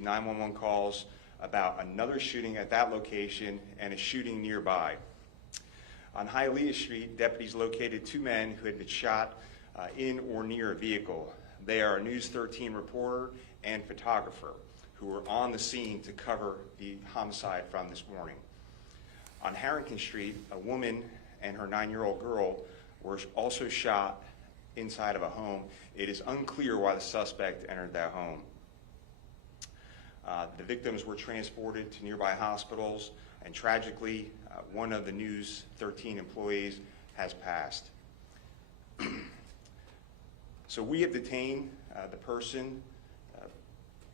911 calls about another shooting at that location and a shooting nearby. On Hialeah Street, deputies located two men who had been shot in or near a vehicle. They are a News 13 reporter and photographer who were on the scene to cover the homicide from this morning. On Harrington Street, a woman and her 9-year-old girl were also shot inside of a home. It is unclear why the suspect entered that home. The victims were transported to nearby hospitals, and tragically, one of the News 13 employees has passed. So we have detained the person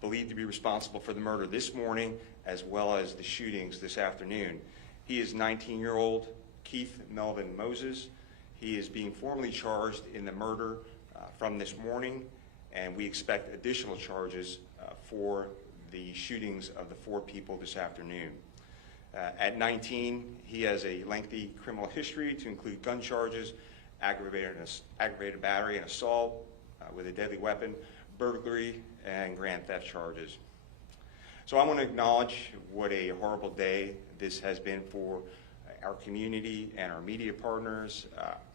believed to be responsible for the murder this morning, as well as the shootings this afternoon. He is 19-year-old Keith Melvin Moses. He is being formally charged in the murder from this morning, and we expect additional charges for the shootings of the 4 people this afternoon. At 19, he has a lengthy criminal history to include gun charges, aggravated battery and assault with a deadly weapon, burglary, and grand theft charges. So I want to acknowledge what a horrible day this has been for our community and our media partners.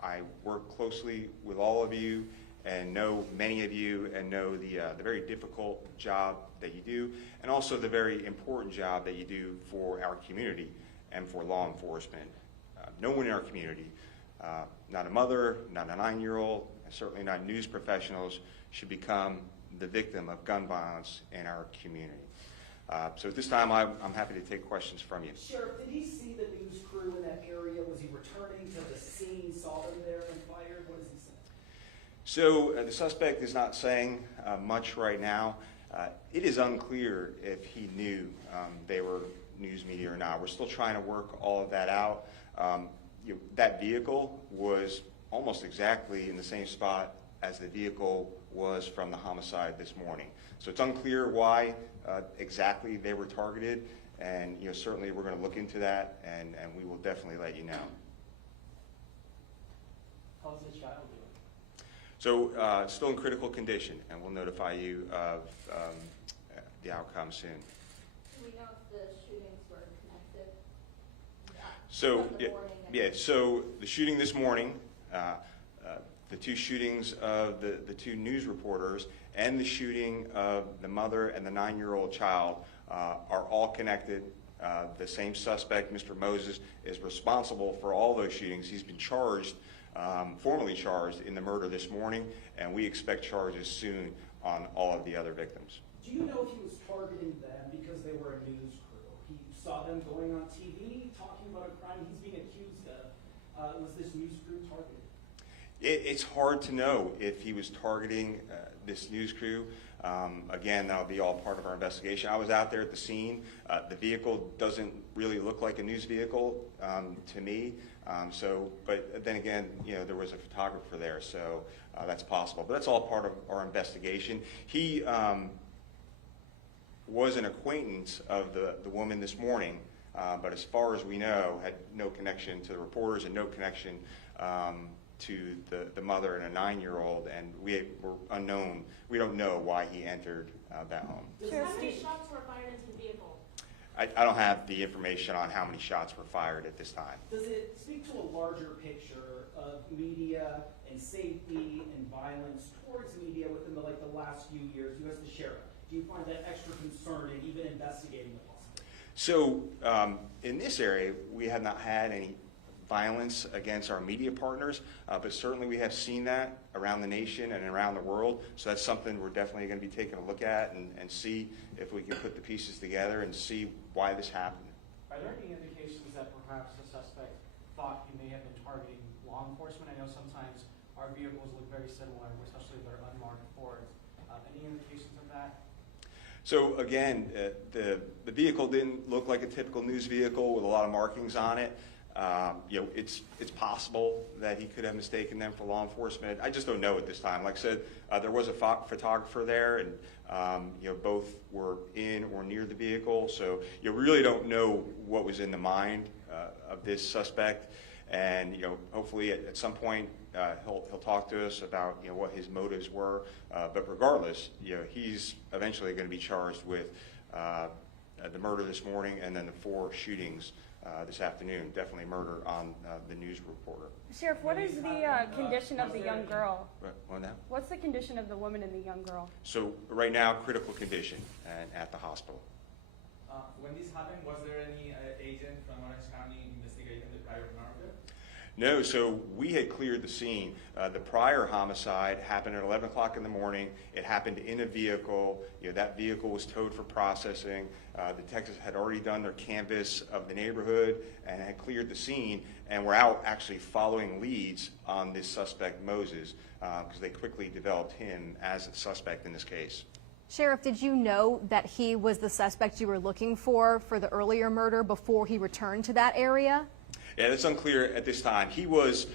I work closely with all of you and know many of you and know the very difficult job that you do, and also the very important job that you do for our community and for law enforcement. No one in our community, not a mother, not a 9-year-old, and certainly not news professionals, should become the victim of gun violence in our community. So at this time, I'm happy to take questions from you. Sheriff, did he see the news crew in that area? Was he returning to the scene, saw them there and fired? What does he say? So the suspect is not saying much right now. It is unclear if he knew they were news media or not. We're still trying to work all of that out. That vehicle was almost exactly in the same spot as the vehicle was from the homicide this morning. So it's unclear why exactly they were targeted, and certainly we're going to look into that, and we will definitely let you know. How's the child doing? So still in critical condition, and we'll notify you of the outcome soon. Do we know if the shootings were connected? So so the shooting this morning, the 2 shootings of the 2 news reporters, and the shooting of the mother and the 9-year-old child are all connected. The same suspect, Mr. Moses, is responsible for all those shootings. He's been charged, formally charged in the murder this morning, and we expect charges soon on all of the other victims. Do you know if he was targeting them because they were a news crew? He saw them going on TV, talking about a crime he's being accused of. Was this news crew targeted? It's hard to know if he was targeting this news crew. Again, that'll be all part of our investigation. I was out there at the scene. The vehicle doesn't really look like a news vehicle to me. But then again, there was a photographer there, so that's possible. But that's all part of our investigation. He was an acquaintance of the woman this morning, but as far as we know, had no connection to the reporters and no connection to the mother and a 9-year-old, and we were unknown. We don't know why he entered that home. How many shots were fired into the vehicle? I don't have the information on how many shots were fired at this time. Does it speak to a larger picture of media and safety and violence towards media within the last few years? You as the sheriff, do you find that extra concerning, even investigating the possibility? So in this area, we have not had any violence against our media partners, but certainly we have seen that around the nation and around the world. So that's something we're definitely going to be taking a look at and see if we can put the pieces together and see why this happened. Are there any indications that perhaps the suspect thought he may have been targeting law enforcement? I know sometimes our vehicles look very similar, especially if they're unmarked Fords. Any indications of that? So again, the vehicle didn't look like a typical news vehicle with a lot of markings on it. It's possible that he could have mistaken them for law enforcement. I just don't know at this time. Like I said, there was a photographer there, and both were in or near the vehicle, so you really don't know what was in the mind of this suspect. And hopefully at some point he'll talk to us about what his motives were. But regardless, he's eventually going to be charged with the murder this morning and then the 4 shootings this afternoon. Definitely murder on the news reporter. Sheriff, what is the condition of the young girl? What now? What's the condition of the woman and the young girl? So right now, critical condition and at the hospital. When this happened, was there any agent from Orange County investigating the prior murder? No, so we had cleared the scene. The prior homicide happened at 11 o'clock in the morning. It happened in a vehicle. That vehicle was towed for processing. Detectives had already done their canvass of the neighborhood and had cleared the scene, and were out actually following leads on this suspect, Moses, because they quickly developed him as a suspect in this case. Sheriff, did you know that he was the suspect you were looking for the earlier murder before he returned to that area? Yeah, that's unclear at this time. He was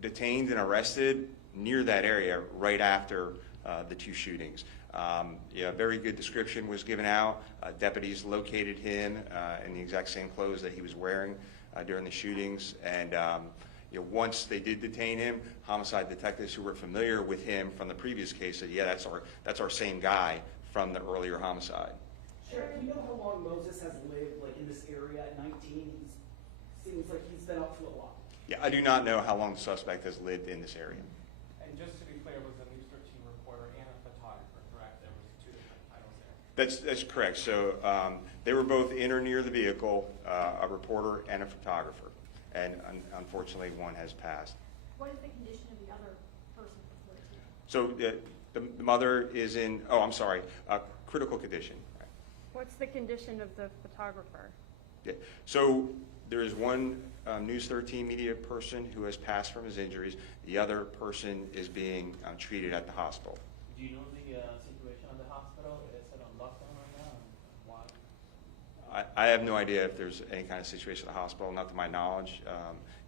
detained and arrested near that area right after the 2 shootings. Very good description was given out. Deputies located him in the exact same clothes that he was wearing during the shootings. And once they did detain him, homicide detectives who were familiar with him from the previous case said, yeah, that's our same guy from the earlier homicide. Sheriff, do you know how long Moses has lived in this area at 19? Seems like he's been up to a lot. Yeah, I do not know how long the suspect has lived in this area. And just to be clear, was a News 13 reporter and a photographer, correct? There was 2 different titles there. That's correct. So they were both in or near the vehicle, a reporter and a photographer. And unfortunately, one has passed. What is the condition of the other person? So the mother is in, critical condition. What's the condition of the photographer? Yeah. So there is one News 13 media person who has passed from his injuries. The other person is being treated at the hospital. Do you know the situation at the hospital? Is it on lockdown right now? Why? I have no idea if there's any kind of situation at the hospital, not to my knowledge.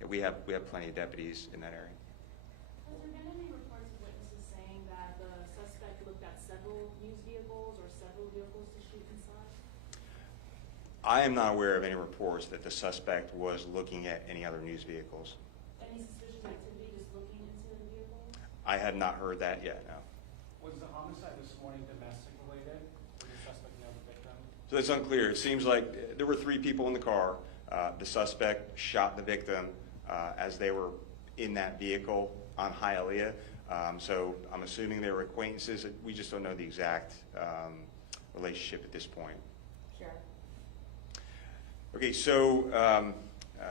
We have plenty of deputies in that area. Has there been any reports of witnesses saying that the suspect looked at several news vehicles or several vehicles to shoot inside? I am not aware of any reports that the suspect was looking at any other news vehicles. Any suspicious activity just looking into the vehicles? I have not heard that yet, no. Was the homicide this morning domestic related? Did the suspect know the victim? So that's unclear. It seems like there were 3 people in the car. The suspect shot the victim as they were in that vehicle on Hialeah. So I'm assuming they were acquaintances. We just don't know the exact relationship at this point. Sure. Okay, so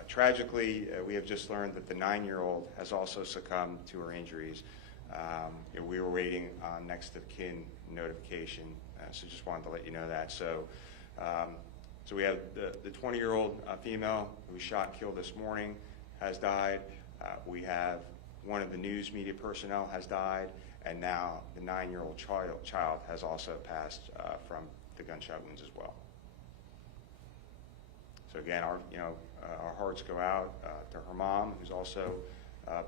tragically, we have just learned that the 9-year-old has also succumbed to her injuries. We were waiting on next of kin notification, so just wanted to let you know that. So we have the 20-year-old female who was shot and killed this morning has died. We have one of the news media personnel has died, and now the 9-year-old child has also passed from the gunshot wounds as well. So again, our hearts go out to her mom, who's also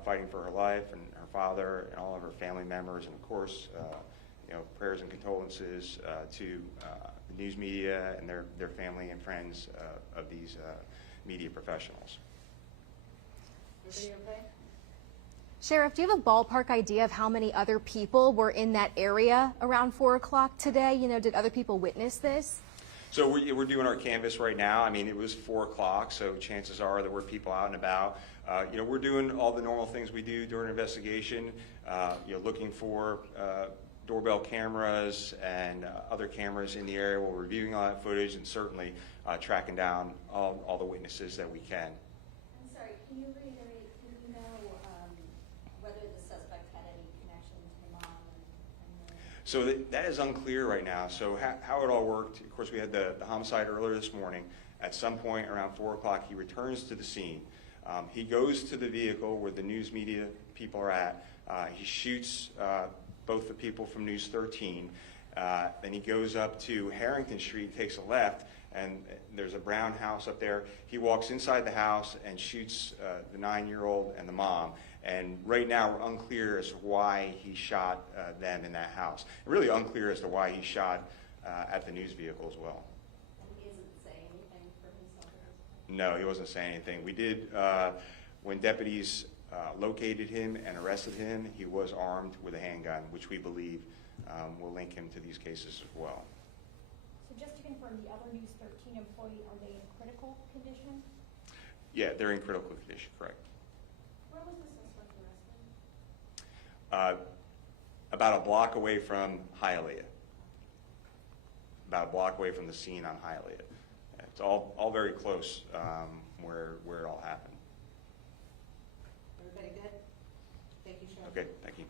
fighting for her life, and her father, and all of her family members, and of course, prayers and condolences to the news media and their family and friends of these media professionals. Everybody okay? Sheriff, do you have a ballpark idea of how many other people were in that area around 4 o'clock today? Did other people witness this? So we're doing our canvass right now. I mean, it was 4 o'clock, so chances are there were people out and about. We're doing all the normal things we do during an investigation, looking for doorbell cameras and other cameras in the area. We're reviewing all that footage and certainly tracking down all the witnesses that we can. I'm sorry, can you reiterate, do you know whether the suspect had any connection to the mom and So that is unclear right now. So how it all worked, of course, we had the homicide earlier this morning. At some point around 4 o'clock, he returns to the scene. He goes to the vehicle where the news media people are at. He shoots both the people from News 13. Then he goes up to Harrington Street, takes a left, and there's a brown house up there. He walks inside the house and shoots the 9-year-old and the mom. And right now we're unclear as to why he shot them in that house. Really unclear as to why he shot at the news vehicle as well. he isn't saying anything for himself? No, he wasn't saying anything. We did, when deputies located him and arrested him, he was armed with a handgun, which we believe will link him to these cases as well. News 13 employee, are they in critical condition? Yeah, they're in critical condition, correct. Where was the suspect arrested? About a block away from Hialeah. About a block away from the scene on Hialeah. It's all very close where it all happened. Everybody good? Thank you, Sheriff. Okay, thank you.